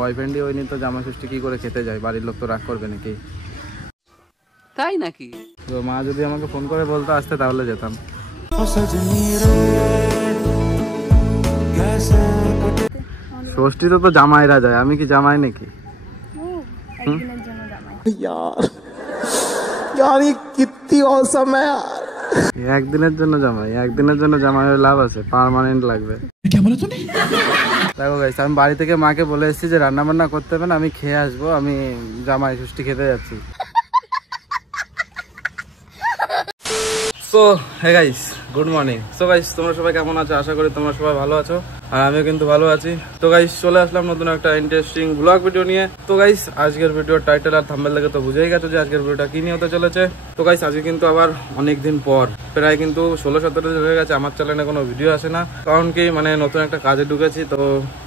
বয়ফ্রেন্ডই হয়নি তো জামাই ষষ্ঠী কি করে খেতে যায়? বাড়ির লোক তো রাগ করবে নাকি? তাই নাকি? তো মা যদি আমাকে ফোন করে বলতো আসতে তাহলে যেতাম। ষষ্ঠীতে তো জামাইরা যায়, আমি কি জামাই নাকি? একদিনের জন্য জামাই, একদিনের জন্য জামাই লাভ আছে? পার্মানেন্ট লাগবে। দেখো গাইস, আমি বাড়ি থেকে মাকে বলে এসেছি যে রান্না বান্না করতে হবে না, আমি খেয়ে আসবো, আমি জামাই ষষ্ঠী খেতে যাচ্ছি। So hey guys, good morning. So guys, তোমরা সবাই কেমন আছো? আশা করি তোমরা সবাই ভালো আছো, আর আমিও কিন্তু ভালো আছি। তো গাইস, চলে আসলাম নতুন একটা ইন্টারেস্টিং ব্লগ ভিডিও নিয়ে। তো গাইস, আজকের ভিডিওর টাইটেল আর থাম্বনেল দেখে তো বুঝেই গেছো যে আজকের ভিডিওটা কি নিয়ে হতে চলেছে। তো গাইস, আজকে কিন্তু আবার অনেকদিন পর, প্রায় কিন্তু 16-17 দিন হয়ে গেছে আমার চ্যানেলে কোনো ভিডিও আসে না। কারণ কি, মানে নতুন একটা কাজে ঢুকেছি, তো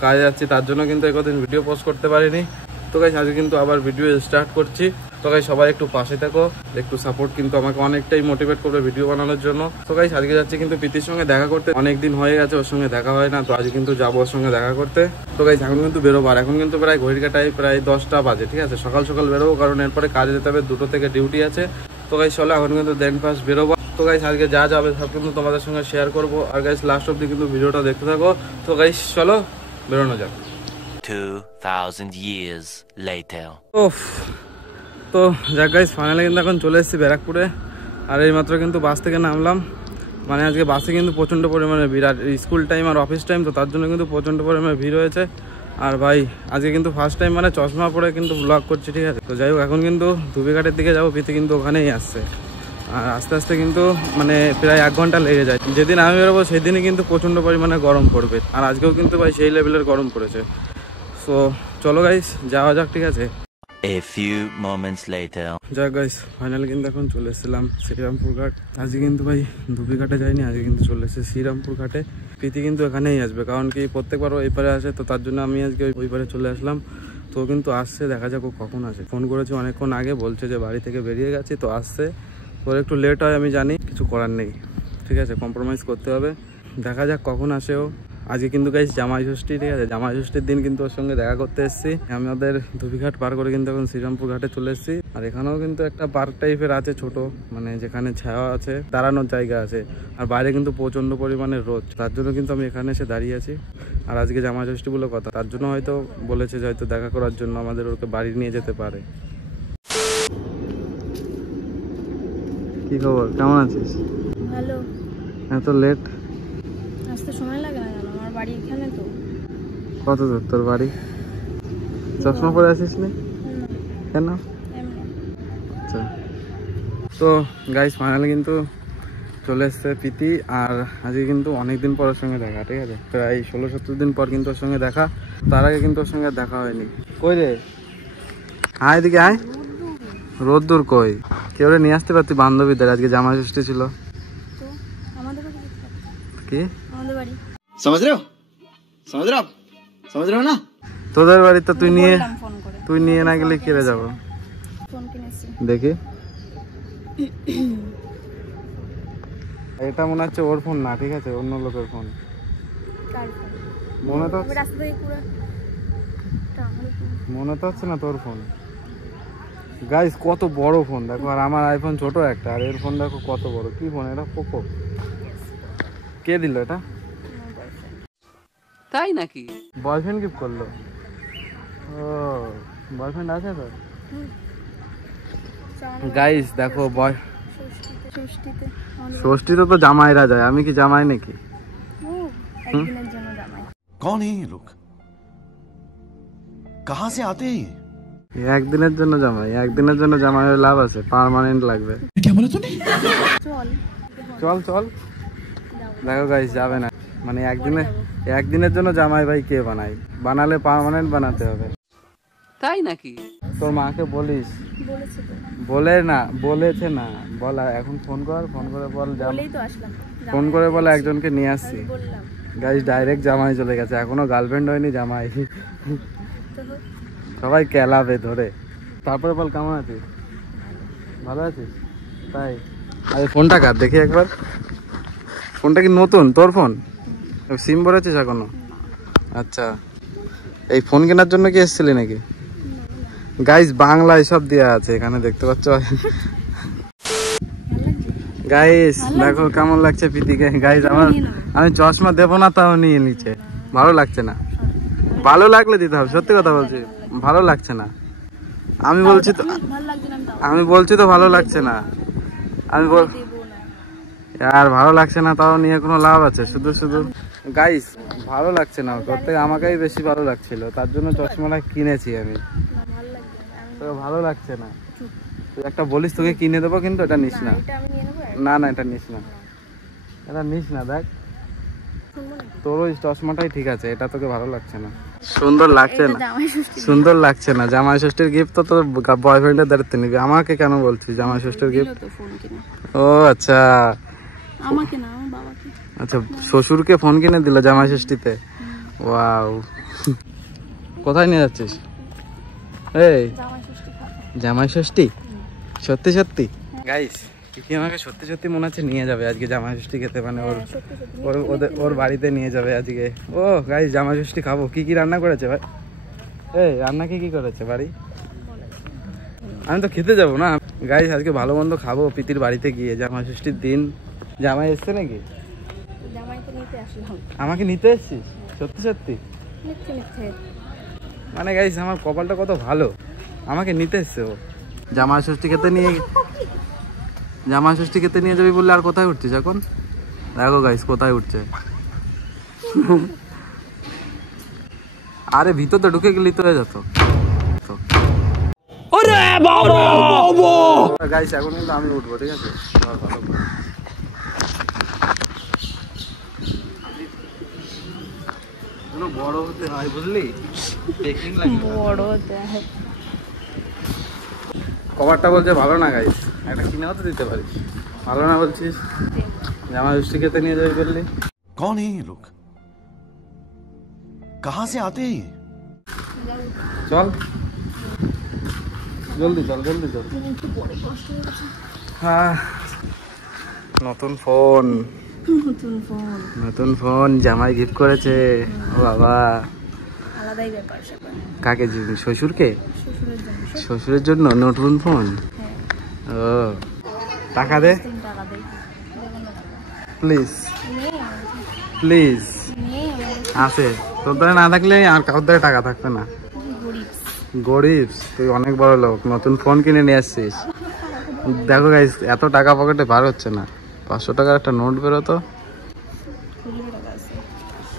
কাজে যাচ্ছি, তার জন্য কিন্তু একদিন ভিডিও পোস্ট করতে পারিনি। তো গাইস, আজকে কিন্তু আবার ভিডিও স্টার্ট করছি। তো গাইস, সবাই একটু পাশে থাকো, একটু সাপোর্ট কিন্তু আমাকে অনেকটাই মোটিভেট করবে ভিডিও বানানোর জন্য। তো গাইস, আজকে যাচ্ছি কিন্তু প্রীতির সঙ্গে দেখা করতে, অনেকদিন হয়ে গেছে ওর সঙ্গে দেখা হয় না, তো আজকে কিন্তু যাবো ওর সঙ্গে দেখা করতে। তো গাইস, এখন কিন্তু বেরোবো, আর এখন কিন্তু প্রায় ঘড়ির কাটায় প্রায় 10টা বাজে, ঠিক আছে? সকাল সকাল বেরোবো, কারণ এরপরে কাজে যেতে হবে, 2টো থেকে ডিউটি আছে। তো গাইস, চলো এখন কিন্তু দেন ফার্স্ট বেরোবো। তো গাইস, আজকে যা যাবে সব কিন্তু তোমাদের সঙ্গে শেয়ার করবো, আর গাইস লাস্ট অব্দি কিন্তু ভিডিওটা দেখতে থাকো। তো গাইস, চলো বেরোনো যাক। 2000 years later. তো যাক গাইস, ফাইনালি কিন্তু এখন চলে এসেছি ব্যারাকপুরে, আর এইমাত্র কিন্তু বাস থেকে নামলাম। মানে আজকে বাসে কিন্তু প্রচণ্ড পরিমাণে ভিড়, আর স্কুল টাইম আর অফিস টাইম, তো তার জন্য কিন্তু প্রচণ্ড পরিমাণে ভিড় হয়েছে। আর ভাই, আজকে কিন্তু ফার্স্ট টাইম মানে চশমা পরে কিন্তু ব্লগ করছি, ঠিক আছে? তো যাই হোক, এখন কিন্তু ধুবিঘাটের দিকে যাবো, প্রীতি কিন্তু ওখানেই আসছে। আর আস্তে আস্তে কিন্তু মানে প্রায় 1 ঘন্টা লেগে যায়। যেদিন আমি বেরোবো সেদিনই কিন্তু প্রচণ্ড পরিমাণে গরম পড়বে, আর আজকেও কিন্তু ভাই সেই লেভেলের গরম পড়েছে। সো চলো গাইস, যাওয়া যাক, ঠিক আছে? A few moments later. যাক গাইস, ফাইনালি কিন্তু এখন চলে এসেছিলাম শ্রীরামপুর ঘাট। আজকে কিন্তু ভাই ধুবিঘাটে যাইনি, আজকে কিন্তু চলে এসেছে শ্রীরামপুর ঘাটে। প্রীতি কিন্তু এখানেই আসবে, কারণ কি প্রত্যেকবার এই পারে আসে, তো তার জন্য আমি আজকে ওই পারে চলে আসলাম। তো কিন্তু আসছে, দেখা যাক ও কখন আসে। ফোন করেছি অনেকক্ষণ আগে, বলছে যে বাড়ি থেকে বেরিয়ে গেছি, তো আসছে। ওর একটু লেট হয় আমি জানি, কিছু করার নেই, ঠিক আছে? কম্প্রোমাইজ করতে হবে, দেখা যাক কখন আসে ও। আজকে কিন্তু গাইস জামাই ষষ্ঠী, ঠিক আছে? জামাই ষষ্ঠীর দিন কিন্তু ওর সঙ্গে দেখা করতে এসেছি। আমাদের ধুবিঘাট পার করে কিন্তু এখন শ্রীরামপুর ঘাটে চলে এসেছি। আর এখানেও কিন্তু একটা পার্ক টাইপের আছে ছোট, মানে যেখানে ছায়া আছে, দাঁড়ানোর জায়গা আছে, আর বাইরে কিন্তু প্রচন্ড পরিমাণে রোদ, তার জন্য কিন্তু আমি এখানে এসে দাঁড়িয়ে আছি। আর আজকে জামাই ষষ্ঠী বলে কথা, তার জন্য হয়তো বলেছে যে হয়তো দেখা করার জন্য আমাদের ওকে বাড়ি নিয়ে যেতে পারে। কি খবর, কেমন আছিস? ভালো। এত লেট? আসতে সময় লাগে না জানো, আমার বাড়ি এখানে তো। কত দূর তোর বাড়ি? চশমা পরে আসিস না কেন? আচ্ছা। তো গাইস, ফাইনালি কিন্তু চলে এসছে প্রীতি, আর আজকে কিন্তু অনেকদিন পর ওর সঙ্গে দেখা, ঠিক আছে? প্রায় 16-17 দিন পর কিন্তু ওর সঙ্গে দেখা। তার আগে কিন্তু ওর সঙ্গে দেখা হয়নি। কই রে, আয় এদিকে আয়। রোদ্দুর কই? কেউ রে নিয়ে আসতে পারতি বান্ধবীদের, আজকে জামাই ষষ্ঠী ছিল। কি समझ रहे हो ना? তোদের বাড়ি তো তুই নিয়ে না গেলে কেড়ে যাবো। দেখি, এটা মনে হচ্ছে ওর ফোন না, ঠিক আছে? অন্য লোকের ফোন মনে তো হচ্ছে না তোর ফোন। গাইস, কত বড় ফোন দেখো, আর আমার আইফোন ছোট একটা, আর এর ফোন দেখো কত বড়। কি ফোন এটা? পোকো। কে দিল এটা? তাই নাকি? বয়ফ্রেন্ড গিফট করলো? ও, বয়ফ্রেন্ড আছে তোর? গাইস দেখো, ষষ্ঠীতে তো জামাইরা যায়, আমি কি জামাই নাকি? कौन है ये लोग? कहां से आते हैं? একদিনের জন্য জামাই, একদিনের জন্য জামাইয়ের লাভ আছে? পার্মানেন্ট লাগবে। চল চল। দেখো গাইস, যাবে না, মানে একদিনের জন্য জামাই ভাই কে বানায়? বানালে পার্মানেন্ট বানাতে হবে। তাই নাকি? তোর মাকে বলিস? বলেছে না, বল। এখন ফোন করে বল, ফোন করে বলে একজনকে নিয়ে আসছি। গাইস, ডাইরেক্ট জামাই চলে গেছে, এখনো গার্লফ্রেন্ড হয়নি জামাই। সবাই কেলাবে ধরে। তারপরে বল, কেমন আছিস? ভালো আছিস? তাই? আরে ফোনটা কার দেখি একবার। ফোনটা কি নতুন তোর ফোন? সিম ভরেছিস এখনো? আচ্ছা, এই ফোন কেনার জন্য কি এসেছিলি নাকি? গাইস বাংলা এসব দেওয়া আছে এখানে, দেখতে পাচ্ছ গাইস। দেখো কেমন লাগছে প্রীতিকে। গাইস আমি চশমা দেবো না তাও নিয়ে নিচ্ছে। ভালো লাগছে না। ভালো লাগলে দিতে হবে, সত্যি কথা বলছি, ভালো লাগছে না। আমি বলছি তো ভালো লাগছে না। আমি বল আর ভালো লাগছে না তাও নিয়ে কোনো লাভ আছে? শুধু শুধু গাইস ভালো লাগছে না, তোর থেকে আমাকেই বেশি ভালো লাগছিল, তার জন্য চশমাটা কিনেছি আমি। তো ভালো লাগছে না, তুই একটা বলিস তোকে কিনে দেবো, কিন্তু এটা নিস না। না না এটা নিস না, এটা নিস না। দেখ তোর ওই চশমাটাই ঠিক আছে, এটা তোকে ভালো লাগছে না। সুন্দর লাগছে না, সুন্দর লাগছে না। জামাই ষষ্ঠীর গিফট তো তোর বয়ফ্রেন্ডের দাঁড়িয়ে নিবি, আমাকে কেন বলছিস জামাই ষষ্ঠীর গিফট? ও আচ্ছা, আমাকে না আমার বাবাকে। আচ্ছা শ্বশুরকে ফোন কিনে দিল জামাই ষষ্ঠীতে। ওয়াও, কোথায় নিয়ে যাচ্ছিস? এই জামাই ষষ্ঠী? সত্যি সত্যি গাইস কি আমাকে সত্যি সত্যি মনে হচ্ছে নিয়ে যাবে আজকে জামাই ষষ্ঠী খেতে, মানে ওর বাড়িতে নিয়ে যাবে আজকে। ও গাইস জামাই ষষ্ঠী খাবো। কি কি রান্না করেছে ভাই? এই রান্না কি করেছে বাড়ি? আমি তো খেতে যাবো না গাইস, আজকে ভালো মন্দ খাবো প্রীতির বাড়িতে গিয়ে। জামাই ষষ্ঠীর দিন জামাই এসছে নাকি? আমাকে নিতে এসছিস? সত্যি সত্যি? মানে গাইস আমার কপালটা কত ভালো, আমাকে নিতে এসছে ও। জামাই ষষ্ঠী খেতে নিয়ে যাবি বললে আর কোথায় উঠছিস এখন? দেখো গাইস কোথায় উঠছে। আরে ভিতরে ঢুকে গেলি তো হয়ে যেত। গাইস এখন কিন্তু আমি উঠবো, ঠিক আছে? বড় হতে হয় বুঝলি, বড় হতে হয়। কভারটা বলছে ভালো না গাইস, একটা কিনেও তো দিতে পারিস। ভালো না বলছিস, জামাই ষষ্ঠী খেতে নিয়ে যাবি বললি। कौन है ये लोग? कहां से आते हैं? চল জলদি চল। হ্যাঁ নতুন ফোন জামাই গিফট করেছে। ও বাবা, আলাদাই ব্যাপার সেটা। কাকে? শ্বশুরকে? শ্বশুরের জন্য নতুন ফোন? ও টাকা দে প্লিজ প্লিজ। আছে তোর দ্বারা না থাকলে আর কারোর দ্বারা টাকা থাকবে না। গরিব তুই, অনেক বড় লোক, নতুন ফোন কিনে নিয়ে আসছিস। দেখো গাইস এত টাকা পকেটে বার হচ্ছে না। 500 টাকার একটা নোট বেরোতো,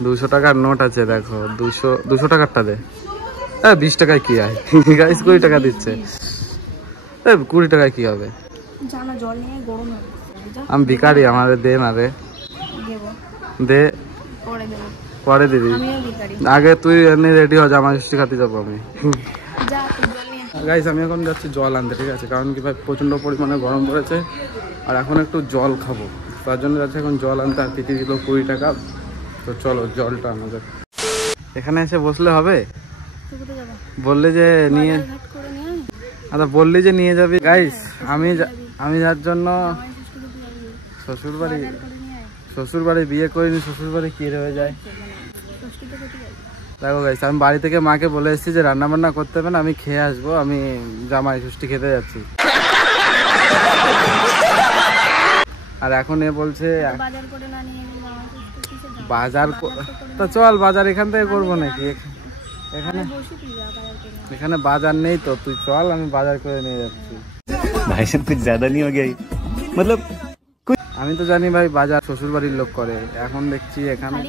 200 টাকার নোট আছে দেখো। 200 টাকারটা দে। 20 টাকায় কি হয় গাইস? 20 টাকা দিচ্ছে। 20 টাকায় কি হবে? আমি ভিখারি, আমাদের দে না রে। দে পরে দিবি, আগে তুই এমনি রেডি হ, জামাই ষষ্ঠী খাতে যাবো আমি। গাইস আমি এখন যাচ্ছি জল আনতে, ঠিক আছে? কারণ কি ভাই প্রচন্ড পরিমাণে গরম পড়েছে, আর এখন একটু জল খাবো, তার জন্য যাচ্ছি এখন জল আনতে। আর প্রীতি দিল 20 টাকা, তো চলো জলটা আমাদের। এখানে এসে বসলে হবে? বললে যে নিয়ে, আচ্ছা বললি যে নিয়ে যাবি। গাইস আমি যার জন্য শ্বশুরবাড়ি বিয়ে করিনি, শ্বশুরবাড়ি কি হয়ে যায়। দেখো গাইস আমি বাড়ি থেকে মাকে বলে এসেছি যে রান্না বান্না করতে হবে না, আমি খেয়ে আসবো, আমি জামাই ষষ্ঠী খেতে যাচ্ছি। আর এখন এ বলছে বাজার, তো চল বাজার এখান থেকে করবো নাকি? এখানে বাজার নেই তো, তুই চল আমি বাজার করে নিয়ে যাচ্ছি। ভাই সব कुछ ज्यादा नहीं हो गया मतलब? আমি তো জানি ভাই বাজার শ্বশুর বাড়ির লোক করে, এখন দেখছি এখানে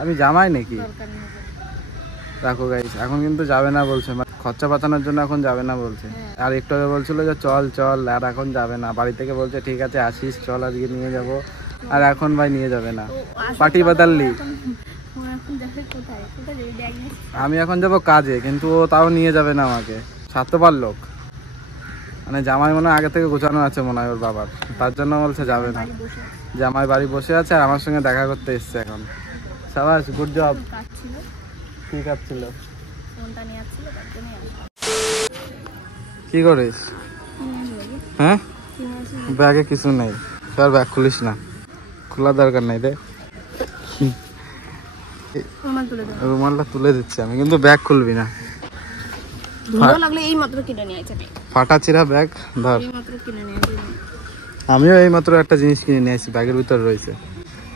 আমি জামাই নাকি। দেখো গাইস এখন কিন্তু যাবে না বলছে, খরচা বাঁচানোর জন্য এখন যাবে না বলছে। আর একটু আগে বলছিল যে চল চল, আর এখন যাবে না। বাড়ি থেকে বলছে ঠিক আছে আসিস, চল আজকে নিয়ে যাব। আর এখন ভাই নিয়ে যাবে না, পার্টি বাদাল্লি। আমি এখন যাব কাজে, কিন্তু ও তাও নিয়ে যাবে না আমাকে। স্বার্থপর লোক, মানে জামাই মনে হয় আগে থেকে গোছানো আছে মনে হয় ওর বাবার, তার জন্য বলছে যাবে না। জামাই বাড়ি বসে আছে আর আমার সঙ্গে দেখা করতে এসছে এখন। সাবাস, গুড জব। ঠিক আছে, কি করিস? হ্যাঁ ব্যাগে কিছু নেই, স্যার ব্যাগ খুলিস না, খোলার দরকার নেই রে। রুমাল তুলে দাও। রুমালটা তুলে দিচ্ছি আমি, কিন্তু ব্যাগ খুলবি না। ধুলো লাগলে এই মাত্র কিনে নিয়ে আসছে। ফাটা চিরা ব্যাগ ধর। এই মাত্র কিনে নিয়ে আসছে। আমিও এই মাত্র একটা জিনিস কিনে নিয়ে আসছি, ব্যাগের ভিতরে রয়েছে।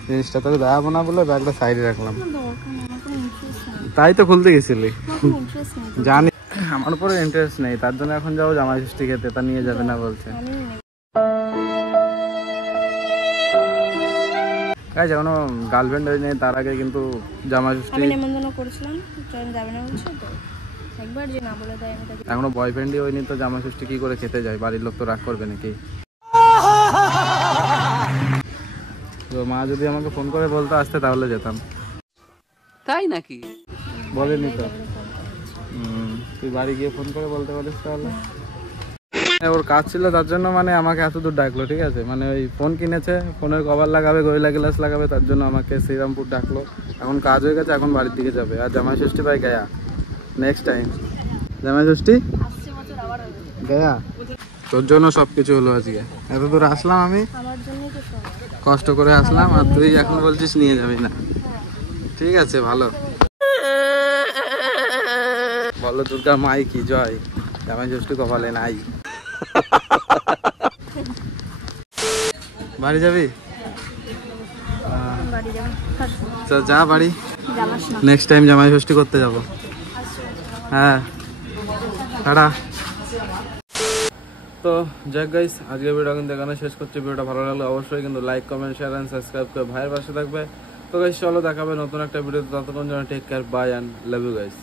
জিনিসটা তোকে দেখাবো না বলে ব্যাগটা সাইডে রাখলাম। দরকার নেই, আমার কোনো ইন্টারেস্ট নেই। তাই তো খুলতে গেছিলি। আমার কোনো ইন্টারেস্ট নেই। জানি আমার উপরে ইন্টারেস্ট নেই, তার জন্য এখন যাবো জামাই ষষ্ঠী খেতে, তা নিয়ে যাবে না বলছে। আমি নেব। গাইস এখনো গার্লফ্রেন্ড হয়ে নেই, তার আগে কিন্তু জামাই ষষ্ঠী আমি নেমন্তন্ন করেছিলাম, ট্রেন যাবে না বলছে তো। একবার যে না বলে দেয় আমি তাকে। এখনো বয়ফ্রেন্ডই হয়নি, তো জামাই ষষ্ঠী কি করে খেতে যায়? বাড়ির লোক তো রাগ করবে নাকি? তো মা যদি আমাকে ফোন করে বলতো আসতে, তাহলে যেতাম। তাই নাকি? বলেনি তো। তুই বাড়ি গিয়ে ফোন করে বলতে পারিস তাহলে। ওর কাজ ছিল তার জন্য মানে আমাকে এত দূর ডাকলো, ঠিক আছে? মানে ওই ফোন কিনেছে, ফোনের কভার লাগাবে, গরিলা গ্লাস লাগাবে, তার জন্য আমাকে শ্রীরামপুর ডাকলো। এখন কাজ হয়ে গেছে, এখন বাড়ির দিকে যাবে। আর জামাই ষষ্ঠী ভাই গয়া, নেক্সট টাইম জামাই ষষ্ঠী আসছে বছর আবার হবে। গয়া। তোর জন্য সবকিছু হলো আজকে, এত দূর আসলাম আমি, আমার জন্যই তো সব। কষ্ট করে আসলাম, আর তুই এখন বলছিস নিয়ে যাবি না। ঠিক আছে, ভালো। বলো দুর্গা মাই কি জয়, জামাই ষষ্ঠী কপালে নাই। বাড়ি যাবি? বাড়ি যাবে। তো যা বাড়ি, জ্বালাস না। নেক্সট টাইম জামাই ষষ্ঠী করতে যাবো। হ্যাঁ টাটা। তো যাক গাইস, আজকের ভিডিও কিন্তু এখানে শেষ করছি। ভিডিওটা ভালো লাগলে অবশ্যই কিন্তু like, comment, share and subscribe করে ভাইয়ের পাশে থাকবে। তো গাইস চলো দেখাবে নতুন একটা ভিডিওতে, ততক্ষণ জন্য take care, bye and love you guys.